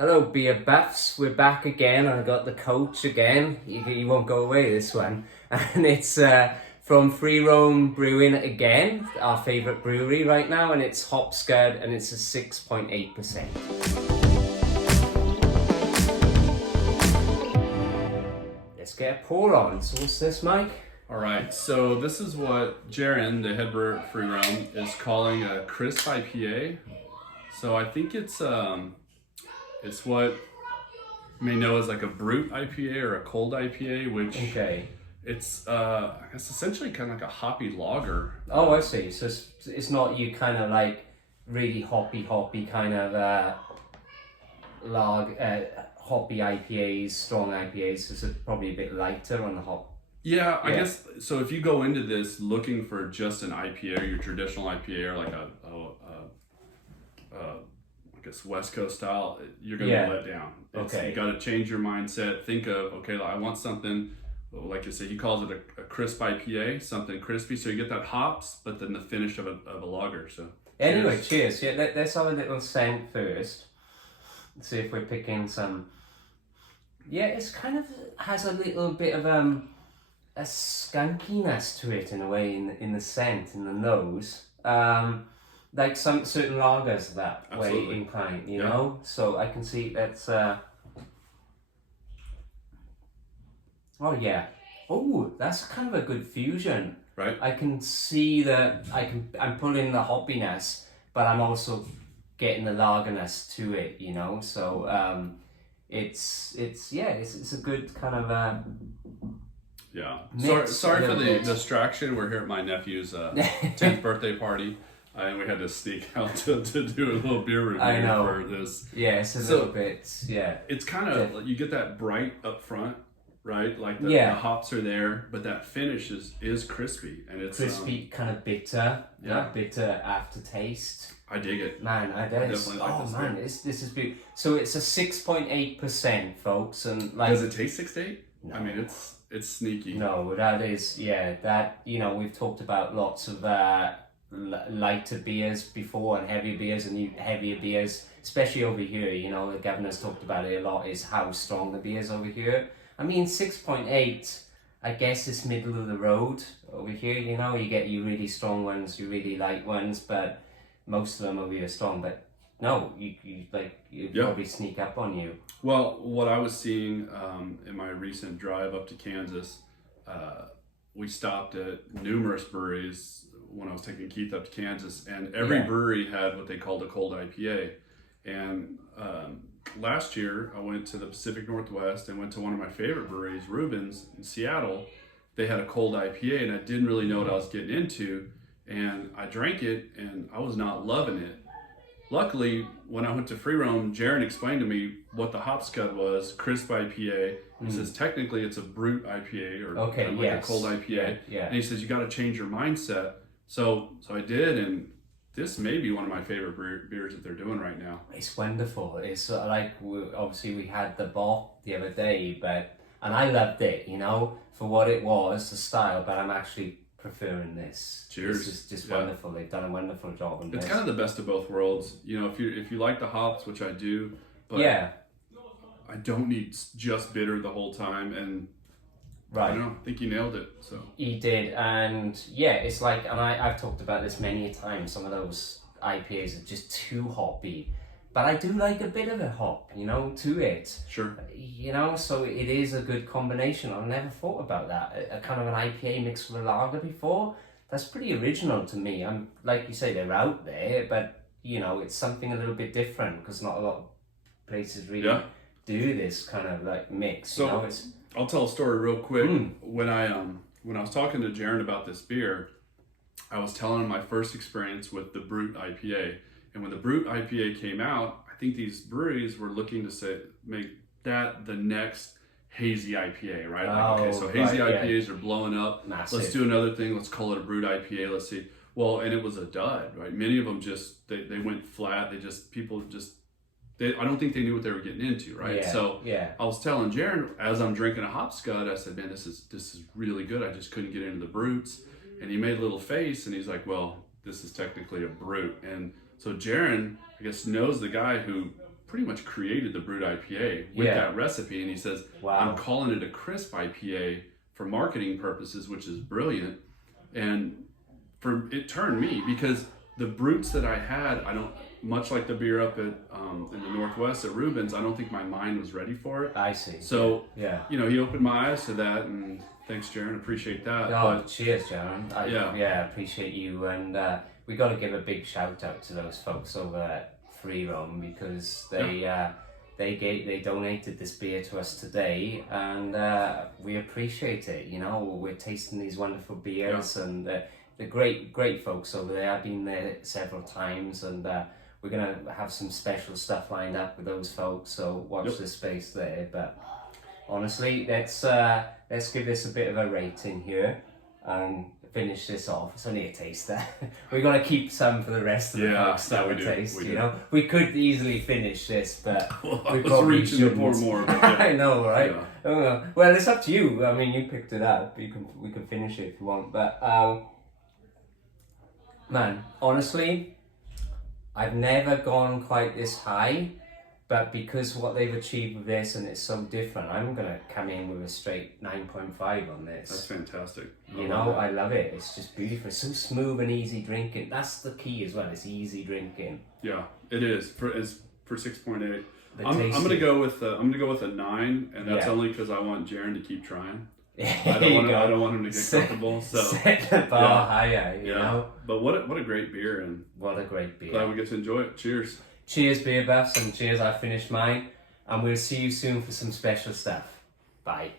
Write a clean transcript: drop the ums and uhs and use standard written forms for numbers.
Hello, beer buffs. We're back again. I got the coach again. You won't go away, this one. And it's from Free Roam Brewing again, our favourite brewery right now. And it's Hop Skud, and it's a 6.8%. Let's get a pour on. So what's this, Mike? All right, so this is what Jaron, the head brewer at Free Roam, is calling a crisp IPA. So I think it's what you may know as like a brute IPA or a cold IPA, which it's I guess essentially kind of like a hoppy lager. Oh, I see. So it's not you kind of like really hoppy kind of hoppy IPAs, strong IPAs. It's probably a bit lighter on the hop. Yeah, I guess so. If you go into this looking for just an IPA, your traditional IPA, or like I guess West Coast style, you're gonna be let down. You got to change your mindset. Think of, okay, I want something, like you say, he calls it a crisp IPA, something crispy, so you get that hops, but then the finish of a lager. So anyway, cheers. Yeah, let's have a little scent first. Let's see if we're picking some. Yeah, it's kind of has a little bit of a skunkiness to it in a way, in the scent, in the nose. Like some certain lagers that way inclined, you know? So I can see that's oh yeah. Oh, that's kind of a good fusion. Right. I can see that I'm pulling the hoppiness, but I'm also getting the lagerness to it, you know? So it's a good kind of yeah. Sorry for the distraction. We're here at my nephew's 10th birthday party. And we had to sneak out to do a little beer review for this. Yeah, it's a little bit, It's kind of, you get that bright up front, right? Like the hops are there, but that finish is crispy. And it's crispy, kind of bitter. Yeah. Bitter aftertaste. I dig it. Man, I definitely like this. Oh man, this is beautiful. So it's a 6.8%, folks. And like, does it taste 6 to 8? No. I mean, it's sneaky. No, that is, that, we've talked about lots of lighter beers before and heavier beers and heavier beers, especially over here. The governor's talked about it a lot, is how strong the beers over here. I mean, 6.8, I guess it's middle of the road over here. You get your really strong ones, your really light ones, but most of them over here are strong. But no, you probably sneak up on you. Well, what I was seeing in my recent drive up to Kansas, we stopped at numerous breweries when I was taking Keith up to Kansas, and every brewery had what they called a cold IPA. And last year, I went to the Pacific Northwest and went to one of my favorite breweries, Reuben's in Seattle. They had a cold IPA, and I didn't really know what I was getting into. And I drank it, and I was not loving it. Luckily, when I went to Free Roam, Jaron explained to me what the Hop Skud was, crisp IPA. He says technically it's a brute IPA or a cold IPA. Yeah. And he says you got to change your mindset. So I did, and this may be one of my favorite beers that they're doing right now. It's wonderful. It's like obviously we had the Bock the other day, and I loved it, for what it was, the style. But I'm actually preferring this. Cheers! This is just wonderful. They've done a wonderful job on this. It's kind of the best of both worlds. If you like the hops, which I do, but I don't need just bitter the whole time. And I don't know, I think you nailed it. So he did, and it's like, and I've talked about this many times. Some of those IPAs are just too hoppy, but I do like a bit of a hop, to it. Sure. So it is a good combination. I've never thought about that. A kind of an IPA mixed with a lager before. That's pretty original to me. I'm like you say, they're out there, but it's something a little bit different because not a lot of places really do this kind of like mix. So I'll tell a story real quick. When I was talking to Jaron about this beer, I was telling him my first experience with the Brute IPA. And when the Brute IPA came out, I think these breweries were looking to make that the next hazy IPA, right? So hazy IPAs are blowing up. Massive. Let's do another thing. Let's call it a Brute IPA. Let's see. Well, and it was a dud, right? Many of them just they went flat. I don't think they knew what they were getting into, right? I was telling Jaron as I'm drinking a Hop Skud, I said, man, this is really good. I just couldn't get into the brutes. And he made a little face and he's like, well, this is technically a brute. And so Jaron, I guess, knows the guy who pretty much created the brewed IPA with that recipe. And he says, I'm calling it a crisp IPA for marketing purposes, which is brilliant. And it turned me, because the brutes that I had, I don't, much like the beer up at in the Northwest at Reuben's, I don't think my mind was ready for it. I see. So, you know, he opened my eyes to that, and thanks, Jaron, appreciate that. Oh, cheers, Jaron. I appreciate you, and we got to give a big shout out to those folks over at Free Roam, because they donated this beer to us today, and we appreciate it. You know, we're tasting these wonderful beers, and the great folks over there. I've been there several times, and we're gonna have some special stuff lined up with those folks. So watch the space there. But honestly, let's give this a bit of a rating here and finish this off. It's only a taster. We're gonna keep some for the rest of the folks that we taste. You know, we could easily finish this, but we probably shouldn't. Pour more. I know, right? Yeah. Well, it's up to you. I mean, you picked it up. We can finish it if you want, but man, honestly, I've never gone quite this high, but because what they've achieved with this, and it's so different, I'm gonna come in with a straight 9.5 on this. That's fantastic. You know, I love it. It's just beautiful. It's so smooth and easy drinking. That's the key as well. It's easy drinking. Yeah, it is. For 6.8. I'm gonna go with a 9, and that's only because I want Jaron to keep trying. I don't want him to get comfortable. So set the bar higher, you know. But what a great beer, and what a great beer. Glad we get to enjoy it. Cheers. Cheers, beer buffs, and cheers. I finished mine, and we'll see you soon for some special stuff. Bye.